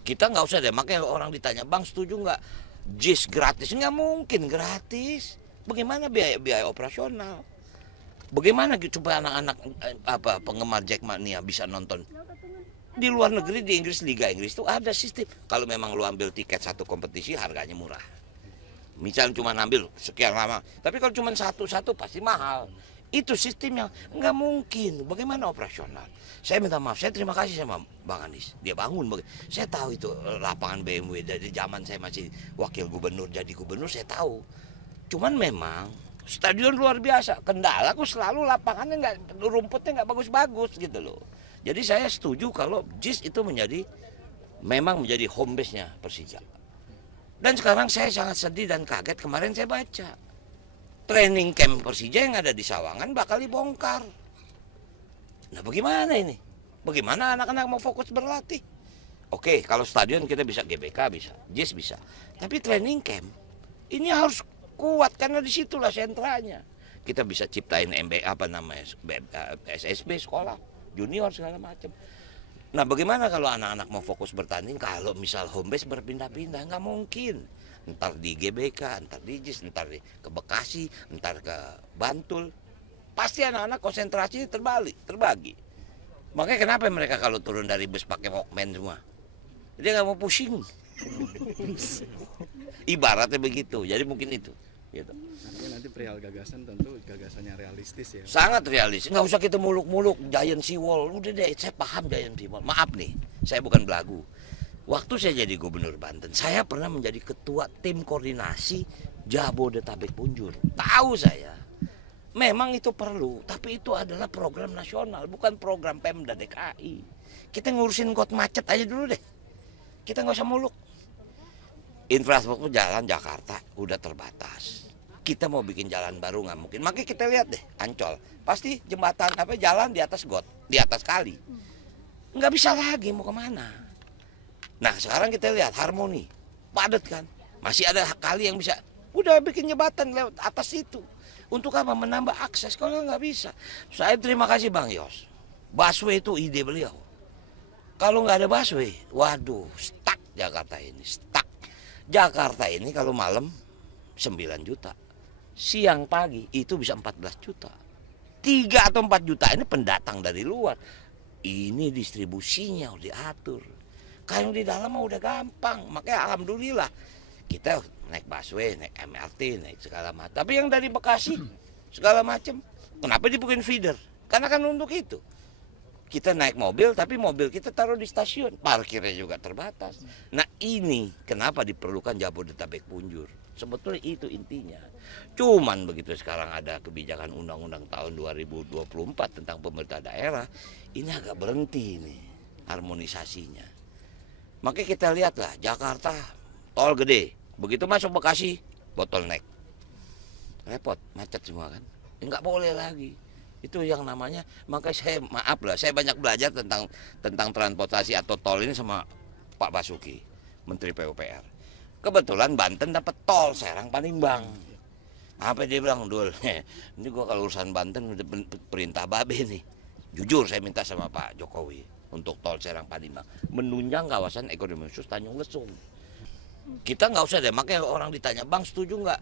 Kita nggak usah deh, makanya orang ditanya, Bang setuju nggak JIS gratis? Nggak mungkin gratis. Bagaimana biaya operasional? Bagaimana supaya anak-anak apa penggemar Jackmania bisa nonton? Di luar negeri, di Inggris, Liga Inggris itu ada sistem. Kalau memang lu ambil tiket satu kompetisi harganya murah. Misal cuma ambil sekian lama, tapi kalau cuma satu-satu pasti mahal. Itu sistemnya nggak mungkin. Bagaimana operasional? Saya minta maaf, saya terima kasih sama Bang Anies. Dia bangun. Saya tahu itu lapangan BMW dari zaman saya masih wakil gubernur, jadi gubernur saya tahu. Cuman memang stadion luar biasa. Kendala aku selalu lapangannya nggak, rumputnya nggak bagus-bagus gitu loh. Jadi saya setuju kalau JIS itu memang menjadi home base-nya Persija. Dan sekarang saya sangat sedih dan kaget, kemarin saya baca training camp Persija yang ada di Sawangan bakal dibongkar. Nah bagaimana ini? Bagaimana anak-anak mau fokus berlatih? Oke, kalau stadion kita bisa GBK, bisa JIS bisa. Tapi training camp ini harus kuat karena disitulah sentranya. Kita bisa ciptain MB apa namanya SSB sekolah junior segala macam. Nah bagaimana kalau anak-anak mau fokus bertanding kalau misal home base berpindah-pindah? Nggak mungkin. Ntar di GBK, ntar di JIS, ntar ke Bekasi, ntar ke Bantul. Pasti anak-anak konsentrasi terbagi. Makanya kenapa mereka kalau turun dari bus pakai Walkman semua? Dia nggak mau pusing. Ibaratnya begitu, jadi mungkin itu. Gitu. Nanti perihal gagasan tentu gagasannya realistis ya. Sangat realistis, nggak usah kita muluk-muluk Giant Seawall. Udah deh, saya paham Giant Seawall. Maaf nih, saya bukan belagu. Waktu saya jadi gubernur Banten, saya pernah menjadi ketua tim koordinasi Jabodetabek Punjur. Tahu saya, memang itu perlu, tapi itu adalah program nasional, bukan program Pemda DKI. Kita ngurusin got macet aja dulu deh. Kita nggak usah muluk. Infrastruktur jalan Jakarta udah terbatas. Kita mau bikin jalan baru nggak mungkin. Makanya kita lihat deh, Ancol. Pasti jembatan apa jalan di atas got, di atas kali. Nggak bisa lagi mau kemana. Nah sekarang kita lihat Harmoni, padat kan. Masih ada kali yang bisa. Udah bikin jembatan lewat atas itu. Untuk apa? Menambah akses. Kalau nggak bisa. Saya terima kasih Bang Yos. Busway itu ide beliau. Kalau nggak ada busway, waduh, stuck Jakarta ini, stuck. Jakarta ini kalau malam 9 juta. Siang pagi itu bisa 14 juta. 3 atau 4 juta ini pendatang dari luar. Ini distribusinya udah diatur. Kalau di dalam mah udah gampang. Makanya alhamdulillah kita naik busway, naik MRT, naik segala macam. Tapi yang dari Bekasi segala macam, kenapa dibikin feeder? Karena kan untuk itu. Kita naik mobil, tapi mobil kita taruh di stasiun. Parkirnya juga terbatas. Nah ini kenapa diperlukan Jabodetabek Punjur. Sebetulnya itu intinya. Cuman begitu sekarang ada kebijakan undang-undang tahun 2024 tentang pemerintah daerah. Ini agak berhenti nih harmonisasinya. Makanya kita lihatlah Jakarta tol gede. Begitu masuk Bekasi bottleneck. Repot, macet semua kan. Nggak boleh lagi. Itu yang namanya, makanya saya maaf lah, saya banyak belajar tentang transportasi atau tol ini sama Pak Basuki, Menteri PUPR. Kebetulan Banten dapat tol Serang Panimbang. Apa dia bilang, Dul, ini gua kalau urusan Banten udah perintah babe nih. Jujur saya minta sama Pak Jokowi untuk tol Serang Panimbang menunjang kawasan ekonomi khusus Tanjung Lesung. Kita nggak usah deh, makanya orang ditanya, Bang setuju nggak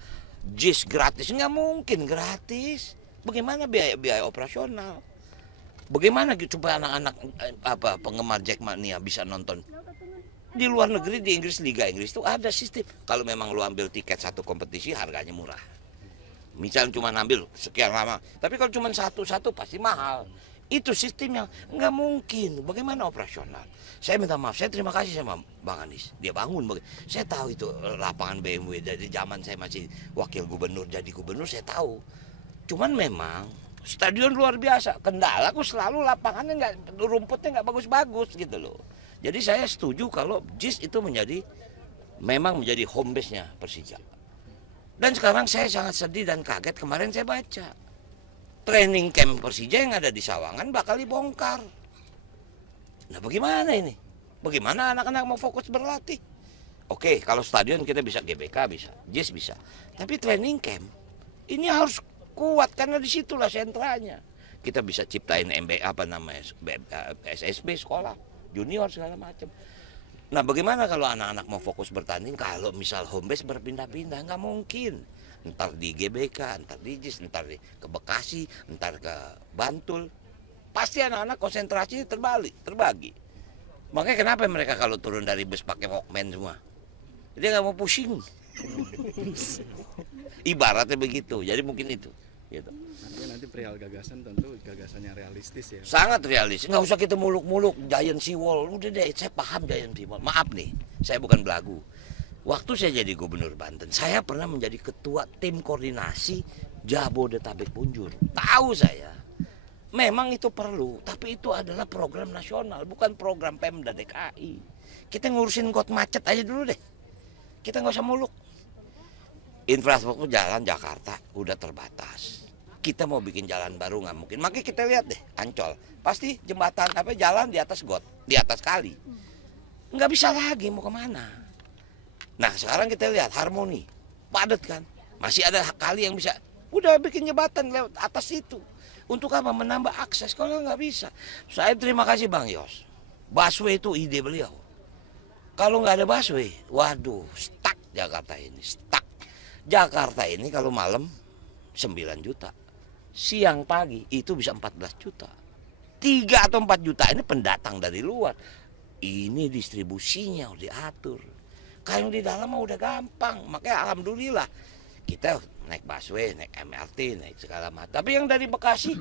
JIS gratis? Nggak mungkin gratis. Bagaimana biaya operasional? Bagaimana supaya anak-anak apa penggemar Jackmania bisa nonton? Di luar negeri, di Inggris, Liga Inggris itu ada sistem. Kalau memang lu ambil tiket satu kompetisi harganya murah. Misal cuma ambil sekian lama, tapi kalau cuma satu-satu pasti mahal. Itu sistemnya nggak mungkin. Bagaimana operasional? Saya minta maaf, saya terima kasih sama Bang Anies. Dia bangun. Saya tahu itu lapangan BMW dari zaman saya masih wakil gubernur, jadi gubernur saya tahu. Cuman memang stadion luar biasa. Kendala aku selalu lapangannya nggak, rumputnya nggak bagus-bagus gitu loh. Jadi saya setuju kalau JIS itu memang menjadi home base-nya Persija. Dan sekarang saya sangat sedih dan kaget, kemarin saya baca training camp Persija yang ada di Sawangan bakal dibongkar. Nah bagaimana ini? Bagaimana anak-anak mau fokus berlatih? Oke, kalau stadion kita bisa GBK, bisa JIS bisa. Tapi training camp ini harus kuat karena disitulah sentranya. Kita bisa ciptain MB apa namanya SSB sekolah junior segala macam. Nah, bagaimana kalau anak-anak mau fokus bertanding kalau misal home base berpindah-pindah? Nggak mungkin. Ntar di GBK, ntar di JIS, ntar ke Bekasi, ntar ke Bantul. Pasti anak-anak konsentrasinya terbagi. Makanya kenapa mereka kalau turun dari bus pakai Walkman semua? Dia nggak mau pusing. Ibaratnya begitu. Jadi mungkin itu. Gitu. Artinya nanti perihal gagasan tentu gagasannya realistis ya. Sangat realistis. Nggak usah kita muluk-muluk Giant Seawall. Udah deh, saya paham Giant Seawall. Maaf nih, saya bukan belagu. Waktu saya jadi gubernur Banten, saya pernah menjadi ketua tim koordinasi Jabodetabek Punjur. Tahu saya. Memang itu perlu, tapi itu adalah program nasional, bukan program Pemda DKI. Kita ngurusin got macet aja dulu deh. Kita nggak usah muluk. Infrastruktur jalan Jakarta udah terbatas. Kita mau bikin jalan baru nggak mungkin. Makanya kita lihat deh, Ancol. Pasti jembatan apa jalan di atas got, di atas kali. Nggak bisa lagi mau kemana. Nah sekarang kita lihat Harmoni, padat kan. Masih ada kali yang bisa. Udah bikin jembatan lewat atas itu. Untuk apa? Menambah akses. Kalau nggak bisa. Saya terima kasih Bang Yos. Busway itu ide beliau. Kalau nggak ada busway, waduh, stuck Jakarta ini, stuck. Jakarta ini kalau malam 9 juta. Siang pagi itu bisa 14 juta. 3 atau 4 juta ini pendatang dari luar. Ini distribusinya udah diatur. Kalau di dalam mah udah gampang. Makanya alhamdulillah kita naik busway, naik MRT, naik segala macam. Tapi yang dari Bekasi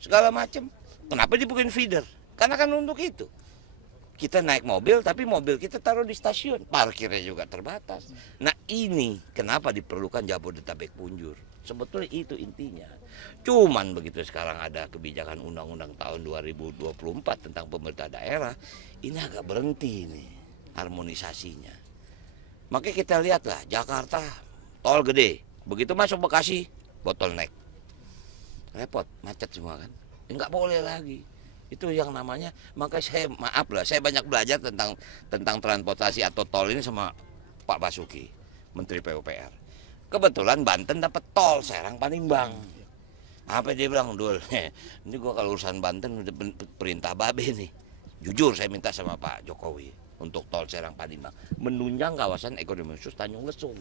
segala macam, kenapa dibikin feeder? Karena kan untuk itu. Kita naik mobil, tapi mobil kita taruh di stasiun. Parkirnya juga terbatas. Nah ini kenapa diperlukan Jabodetabek Punjur. Sebetulnya itu intinya. Cuman begitu sekarang ada kebijakan undang-undang tahun 2024 tentang pemerintah daerah. Ini agak berhenti nih harmonisasinya. Makanya kita lihatlah Jakarta tol gede. Begitu masuk Bekasi bottleneck. Repot, macet semua kan. Nggak boleh lagi. Itu yang namanya, makanya saya maaf lah, saya banyak belajar tentang transportasi atau tol ini sama Pak Basuki, Menteri PUPR. Kebetulan Banten dapat tol Serang Panimbang. Apa dia bilang, Dul, ini gua kalau urusan Banten udah perintah babe nih. Jujur saya minta sama Pak Jokowi untuk tol Serang Panimbang menunjang kawasan ekonomi khusus Tanjung Lesung.